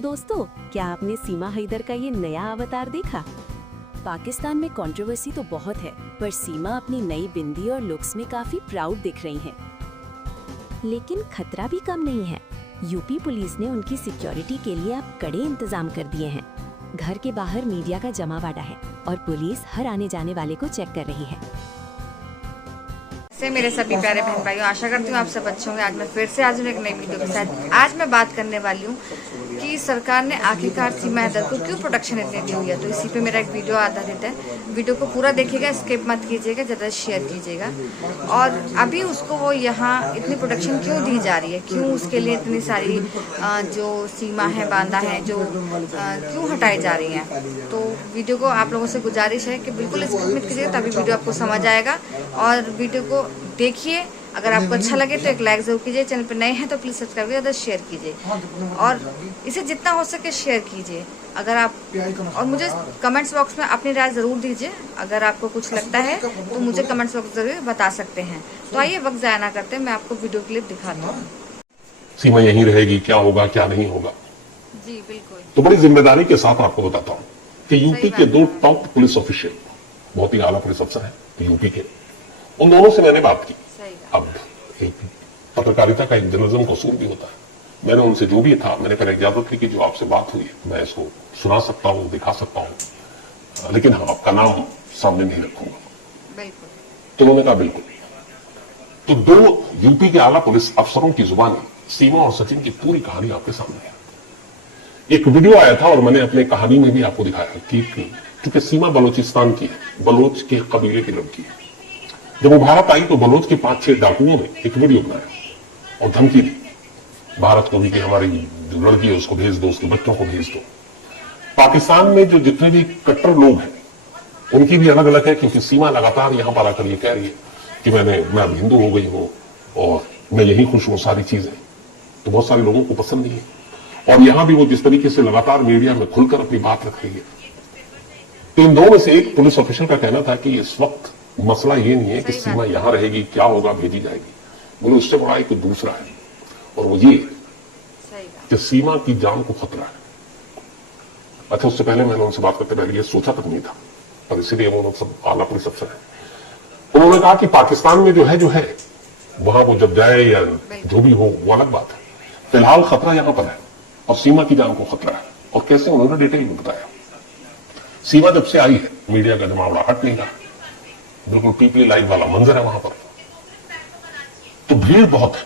दोस्तों, क्या आपने सीमा हैदर का ये नया अवतार देखा? पाकिस्तान में कंट्रोवर्सी तो बहुत है, पर सीमा अपनी नई बिंदी और लुक्स में काफी प्राउड दिख रही हैं। लेकिन खतरा भी कम नहीं है। यूपी पुलिस ने उनकी सिक्योरिटी के लिए अब कड़े इंतजाम कर दिए हैं। घर के बाहर मीडिया का जमावड़ा है और पुलिस हर आने जाने वाले को चेक कर रही है। मेरे सभी प्यारे बहन भाइयों, आशा करती हूँ आप सब अच्छे होंगे। आज मैं फिर से आज एक नई वीडियो के साथ आज मैं बात करने वाली हूँ कि सरकार ने आखिरकार सीमा हैदर को क्यों प्रोटेक्शन इतनी दी हुई है। तो इसी पे मेरा एक वीडियो आधारित है। वीडियो को पूरा देखिएगा, स्किप मत कीजिएगा, ज़्यादा शेयर कीजिएगा। और अभी उसको वो यहाँ इतनी प्रोटेक्शन क्यों दी जा रही है, क्यों उसके लिए इतनी सारी जो सीमा है, बांधा है, जो क्यों हटाई जा रही हैं। तो वीडियो को आप लोगों से गुजारिश है कि बिल्कुल स्किप मत कीजिएगा, तभी वीडियो आपको समझ आएगा। और वीडियो को देखिए, अगर आपको अच्छा लगे तो एक लाइक जरूर कीजिए। चैनल पर नए हैं तो प्लीज सब्सक्राइब कीजिए, अदर शेयर कीजिए और इसे जितना हो सके शेयर कीजिए। अगर आप और मुझे कमेंट्स बॉक्स में अपनी राय जरूर दीजिए। अगर आपको कुछ लगता है तो मुझे कमेंट्स बॉक्स जरूर बता सकते हैं। तो आइए वक्त जाया ना करते, मैं आपको वीडियो क्लिप दिखाता हूँ। सीमा यहीं रहेगी, क्या होगा क्या नहीं होगा। जी बिल्कुल। तो बड़ी जिम्मेदारी के साथ आपको बताता हूँ कि यूपी के दो टॉप पुलिस ऑफिशियल, बहुत ही आला पुलिस अफसर हैं यूपी के, उन दोनों से मैंने बात की। अब एक पत्रकारिता का एक जर्नलिज्म का उसूल भी होता है। मैंने उनसे जो भी था, मैंने पहले इजाजत ली कि जो आपसे बात हुई मैं इसको सुना सकता हूँ, दिखा सकता हूँ, लेकिन हाँ आपका नाम सामने नहीं रखूंगा। तो उन्होंने कहा बिल्कुल। तो दो यूपी के आला पुलिस अफसरों की जुबानी सीमा और सचिन की पूरी कहानी आपके सामने है। एक वीडियो आया था और मैंने अपने कहानी में भी आपको दिखाया कि क्योंकि सीमा बलोचिस्तान की है, बलोच के कबीले की लड़की है। जब वो भारत आई तो बलोच के 5-6 डाकुओं ने एक वीडियो बनाया और धमकी दी भारत को भी कि हमारी जो लड़की है उसको भेज दो, उसके बच्चों को भेज दो। पाकिस्तान में जो जितने भी कट्टर लोग हैं उनकी भी अलग अलग है, क्योंकि सीमा लगातार यहां पर आकर ये कह रही है कि मैं अब हिंदू हो गई हूं और मैं यही खुश हूं, सारी चीजें। तो बहुत सारे लोगों को पसंद नहीं है। और यहां भी वो जिस तरीके से लगातार मीडिया में खुलकर अपनी बात रख रही है। तो इन दोनों में से एक पुलिस ऑफिसर का कहना था कि इस वक्त मसला ये नहीं है कि सीमा यहां रहेगी, क्या होगा, भेजी जाएगी। बोले उससे बड़ा एक दूसरा है, और वो ये कि सीमा की जान को खतरा है। अच्छा, उससे पहले मैंने उनसे बात करते पहले ये सोचा तक नहीं था, पर इसीलिए वो लोग सब आला पुलिस अफसर है। उन्होंने कहा कि पाकिस्तान में जो है वहां वो जब जाए या जो भी हो वो अलग बात है। फिलहाल खतरा यहां पर है और सीमा की जान को खतरा है। और कैसे, उन्होंने डिटेल में बताया। सीमा जब से आई है मीडिया का जमावड़ा हट नहीं रहा, बिल्कुल पीपली लाइव वाला मंजर है वहां पर। तो भीड़ बहुत है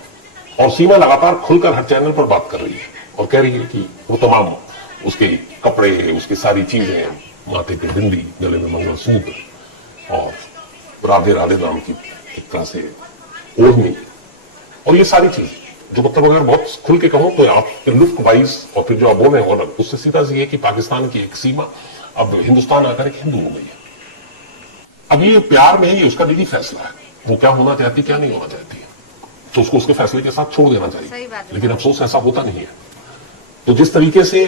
और सीमा लगातार खुलकर हर चैनल पर बात कर रही है और कह रही है कि वो तमाम उसके कपड़े, उसकी सारी चीजें, माथे पे बिंदी, गले में मंगलसूत्र और राधे राधे नाम की एक तरह से ओढ़नी और ये सारी चीज जो मतलब अगर बहुत खुल के कहो तो आप लुक वाइज और फिर जो आप बोले और उससे सीधा सी है कि पाकिस्तान की एक सीमा अब हिंदुस्तान आकर एक हिंदू हो गई है। अब ये प्यार में ये उसका निजी फैसला है, वो क्या होना चाहती क्या नहीं होना चाहती है, तो उसको उसके फैसले के साथ छोड़ देना चाहिए। लेकिन अफसोस ऐसा होता नहीं है। तो जिस तरीके से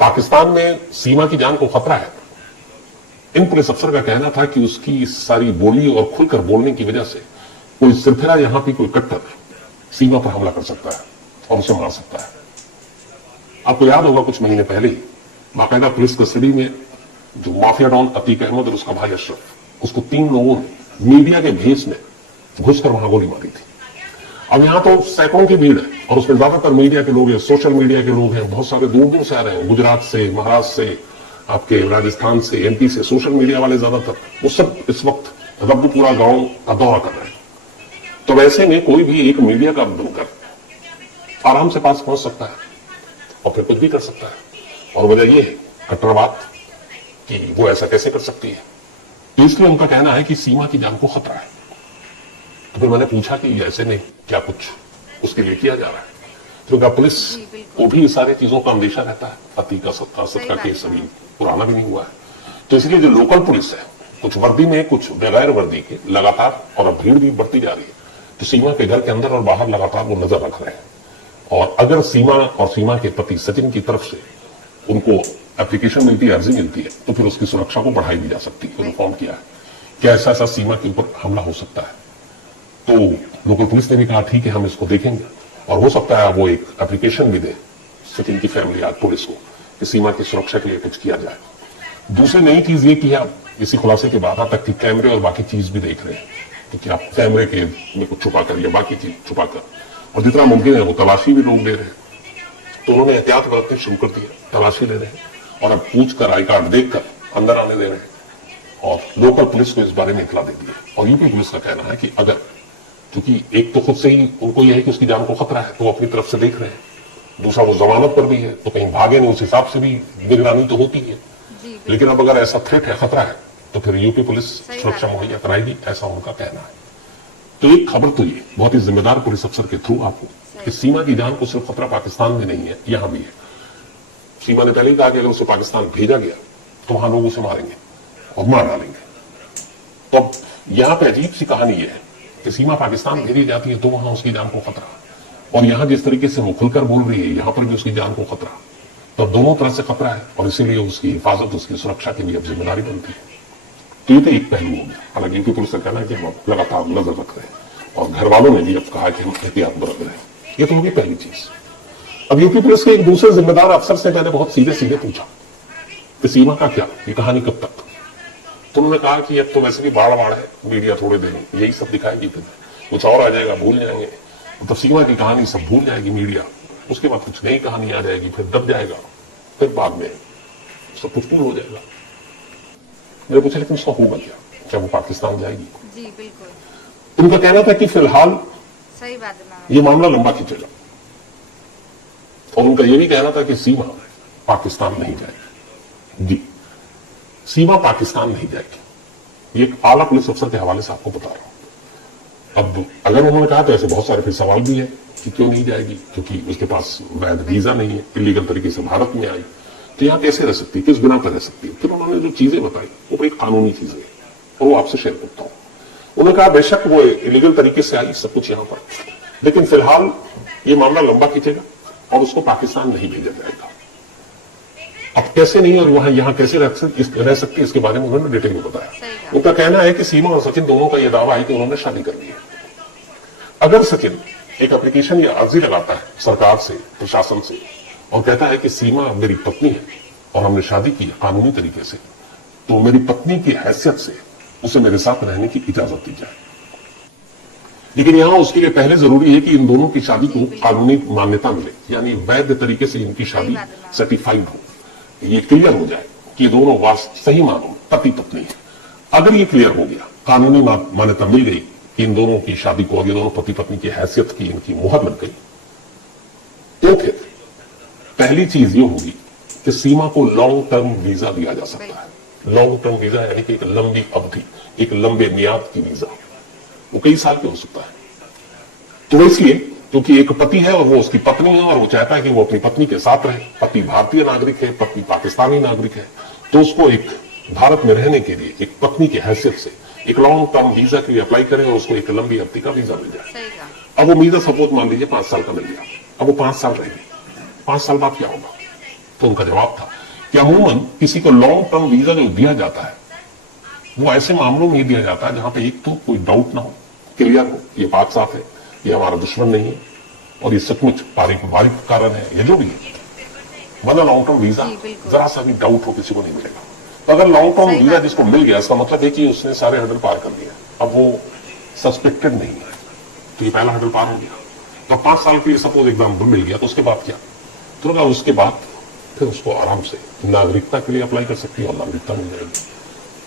पाकिस्तान में सीमा की जान को खतरा है, इन पुलिस अफसर का कहना था कि उसकी सारी बोली और खुलकर बोलने की वजह से कोई सिरफिरा यहां पर कोई कट्टर सीमा पर हमला कर सकता है और उसे मार सकता है। आपको याद होगा कुछ महीने पहले ही बाकायदा पुलिस कस्टडी में जो माफिया डॉन अतीक अहमद और उसका भाई अशरफ, उसको 3 लोगों ने मीडिया के भेस में घुसकर वहां गोली मारी थी। अब यहां तो सैकड़ों की भीड़ है और उसमें ज्यादातर मीडिया के लोग हैं, सोशल मीडिया के लोग हैं, बहुत सारे दूर दूर से आ रहे हैं, गुजरात से, महाराष्ट्र से, आपके राजस्थान से, एमपी से, सोशल मीडिया वाले ज्यादातर, वो सब इस वक्त रब्बपुरा गांव का दौरा कर रहे हैं। तो वैसे में कोई भी एक मीडिया का बनकर आराम से पास पहुंच सकता है और फिर कुछ भी कर सकता है। और वजह यह है कट्टरवाद कि वो ऐसा कैसे कर सकती है। तो इसलिए उनका कहना है कि सीमा की जान को खतरा है। तो फिर मैंने पूछा कि ऐसे नहीं, क्या कुछ उसके लिए किया जा रहा है, क्योंकि पुलिस को भी सारी चीजों का अंदेशा रहता है। पति का 70 का केस अभी पुराना भी नहीं हुआ है। तो इसलिए जो लोकल पुलिस है, कुछ वर्दी में, कुछ बगैर वर्दी के, लगातार, और अब भीड़ भी बढ़ती जा रही है, तो सीमा के घर के अंदर और बाहर लगातार वो नजर रख रहे हैं। और अगर सीमा और सीमा के पति सचिन की तरफ से उनको एप्लीकेशन मिलती है, अर्जी मिलती है, तो फिर उसकी सुरक्षा को बढ़ाई भी जा सकती है। इन्फॉर्म किया है कि ऐसा ऐसा सीमा के ऊपर हमला हो सकता है। तो लोकल पुलिस ने भी कहा ठीक है, हम इसको देखेंगे और हो सकता है वो एक एप्लीकेशन भी दे सचिन की फैमिली आज पुलिस को कि सीमा की सुरक्षा के लिए कुछ किया जाए। दूसरी नई चीज ये कि आप इसी खुलासे के बाद तक कि कैमरे और बाकी चीज भी देख रहे हैं कि क्या कैमरे के में कुछ छुपा कर या बाकी चीज छुपा कर, और जितना मुमकिन है वो तलाशी भी लोग ले रहे हैं। तो उन्होंने एहतियात बरतनी शुरू कर दिया, तलाशी ले रहे हैं और अब पूछ कर आई कार्ड देखकर अंदर आने दे रहे हैं और लोकल पुलिस को इस बारे में इतला दे दी है। और यूपी पुलिस का कहना है कि अगर, क्योंकि एक तो खुद से ही उनको यह है कि उसकी जान को खतरा है तो वो अपनी तरफ से देख रहे हैं, दूसरा वो जमानत पर भी है तो कहीं भागे नहीं, उस हिसाब से भी निगरानी तो होती है। लेकिन अब अगर ऐसा थ्रेट है, खतरा है, तो फिर यूपी पुलिस सुरक्षा मुहैया कराएगी, ऐसा उनका कहना है। तो एक खबर तो ये बहुत ही जिम्मेदार पुलिस अफसर के थ्रू आपको कि सीमा की जान को सिर्फ खतरा पाकिस्तान में नहीं है, यहां भी है। सीमा ने पहले ही कहा कि अगर उसे पाकिस्तान भेजा गया तो वहां लोग उसे मारेंगे और मार डालेंगे। तो अब यहां पे अजीब सी कहानी यह है कि सीमा पाकिस्तान भेजी जाती है तो वहां उसकी जान को खतरा, और यहां जिस तरीके से वो खुलकर बोल रही है यहां पर भी उसकी जान को खतरा, तो दोनों तरह से खतरा है और इसीलिए उसकी हिफाजत, उसकी सुरक्षा की भी अब जिम्मेदारी बनती है। तो ये तो एक पहलू हो गया। हालांकि यूपी पुलिस का कहना है कि हम लगातार नजर रख रहे हैं और घर वालों ने भी अब कहा कि हम एहतियात बरत रहे हैं। ये तो होगी पहली चीज। अब यूपी पुलिस के एक दूसरे जिम्मेदार अफसर से मैंने बहुत सीधे सीधे पूछा कि सीमा का क्या, ये कहानी कब तक? तो उन्होंने कहा कि अब तो वैसे भी बाढ़ है, मीडिया थोड़े दिन यही सब दिखाएगी, फिर कुछ और आ जाएगा, भूल जाएंगे, तो सीमा की कहानी सब भूल जाएगी मीडिया, उसके बाद कुछ नई कहानी आ जाएगी, फिर दब जाएगा, फिर बाद में सब कुछ पूर्ण हो जाएगा। मैंने पूछा लेकिन उसका होगा क्या वो पाकिस्तान जाएगी? जी बिल्कुल। उनका कहना था कि फिलहाल सही बात है, ये मामला लंबा खींचेगा, और उनका यह भी कहना था कि सीमा पाकिस्तान नहीं जाएगी। जी, सीमा पाकिस्तान नहीं जाएगी, ये एक आला पुलिस अफसर के हवाले से आपको बता रहा हूं। अब अगर उन्होंने कहा तो ऐसे बहुत सारे फिर सवाल भी है कि क्यों नहीं जाएगी, क्योंकि उसके पास वैध वीजा नहीं है, इलीगल तरीके से भारत में आई, तो यहां कैसे रह सकती है, किस बिना पर रह सकती है। फिर उन्होंने जो चीजें बताई वो बड़ी कानूनी चीजें और वो आपसे शेयर करता हूं। उन्होंने कहा बेशक वो इलीगल तरीके से आई सब कुछ यहां पर, लेकिन फिलहाल ये मामला लंबा खींचेगा और उसको पाकिस्तान नहीं भेजा जाएगा। अब कैसे नहीं और वहां यहां कैसे रह सकती है इसके बारे में उन्होंने डिटेल में बताया। उनका कहना है कि सीमा और सचिन दोनों का यह दावा है कि उन्होंने शादी कर ली है। अगर सचिन एक एप्लीकेशन या अर्जी लगाता है सरकार से, प्रशासन से, और कहता है कि सीमा मेरी पत्नी है और हमने शादी की कानूनी तरीके से, तो मेरी पत्नी की हैसियत से उसे मेरे साथ रहने की इजाजत दी जाए। लेकिन यहां उसके लिए पहले जरूरी है कि इन दोनों की शादी को कानूनी मान्यता मिले, यानी वैध तरीके से इनकी शादी सर्टिफाइड हो, ये क्लियर हो जाए कि ये दोनों सही मानो पति पत्नी है। अगर ये क्लियर हो गया, कानूनी मान्यता मिल गई कि इन दोनों की शादी को और ये दोनों पति पत्नी की हैसियत की इनकी मुहर लग गई, तो फिर पहली चीज ये होगी कि सीमा को लॉन्ग टर्म वीजा दिया जा सकता है। लॉन्ग टर्म वीजा यानी कि एक लंबी अवधि, एक लंबे मियाद की वीजा, वो कई साल की हो सकता है। तो इसलिए क्योंकि एक पति है और वो उसकी पत्नी है और वो चाहता है कि वो अपनी पत्नी के साथ रहे, पति भारतीय नागरिक है, पत्नी पाकिस्तानी नागरिक है, तो उसको एक भारत में रहने के लिए एक पत्नी की हैसियत से एक लॉन्ग टर्म वीजा के लिए अप्लाई करें और उसको एक लंबी अवधि का वीजा मिल जाए। अब वो वीजा सपोज मान लीजिए 5 साल का मिल गया, अब वो 5 साल रहेगी, 5 साल बाद क्या होगा? तो उनका जवाब था कि अमूमन किसी को लॉन्ग टर्म वीजा जो दिया जाता है वो ऐसे मामलों में दिया जाता है जहां पे एक तो कोई डाउट ना हो, क्लियर हो, ये बात साफ है, ये हमारा दुश्मन नहीं है और ये सचमुच पारिवारिक कारण है, ये जो भी है। वरना लॉन्ग टर्म वीजा जरा सा भी डाउट हो किसी को नहीं मिलेगा। तो अगर लॉन्ग टर्म वीजा जिसको मिल गया, इसका मतलब है कि उसने सारे हर्डल पार कर दिया, अब वो सस्पेक्टेड नहीं है, तो ये पहला हर्डल पार हो गया। तो 5 साल के लिए सपोज एग्जाम मिल गया, तो उसके बाद क्या? तो उसके बाद फिर उसको आराम से नागरिकता के लिए अप्लाई कर सकती है और नागरिकता मिल जाएगी।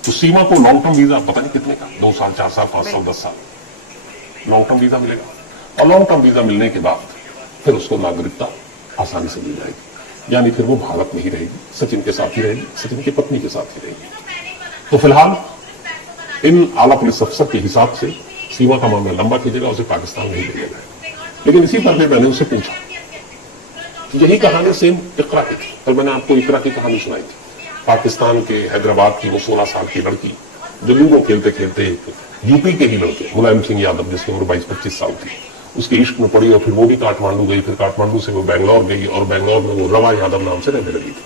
तो सीमा को लॉन्ग टर्म वीजा पता नहीं कितने का, 2 साल, 4 साल, 5 साल, 10 साल लॉन्ग टर्म वीजा मिलेगा, और लॉन्ग टर्म वीजा मिलने के बाद फिर उसको नागरिकता आसानी से मिल जाएगी, यानी फिर वो भारत में ही रहेगी, सचिन के साथ ही रहेगी, सचिन की पत्नी के साथ ही रहेगी। तो फिलहाल इन आला पुलिस अफसर के हिसाब से सीमा का मामला लंबा खींचेगा, उसे पाकिस्तान नहीं भेजा जाएगा। लेकिन इसी पर मैंने उसे पूछा, यही कहानी सेम इकरा की थी, और मैंने आपको इकरा की कहानी सुनाई थी, पाकिस्तान के हैदराबाद की वो 16 साल की लड़की जो लूडो खेलते खेलते यूपी के ही लड़के मुलायम सिंह यादव जिसकी उम्र 22-25 साल थी, उसके इश्क में पड़ी और फिर वो भी काठमांडू गई, फिर काठमांडू से वो बैंगलोर गई और बैंगलोर में वो रवा यादव नाम से रहने लगी थी।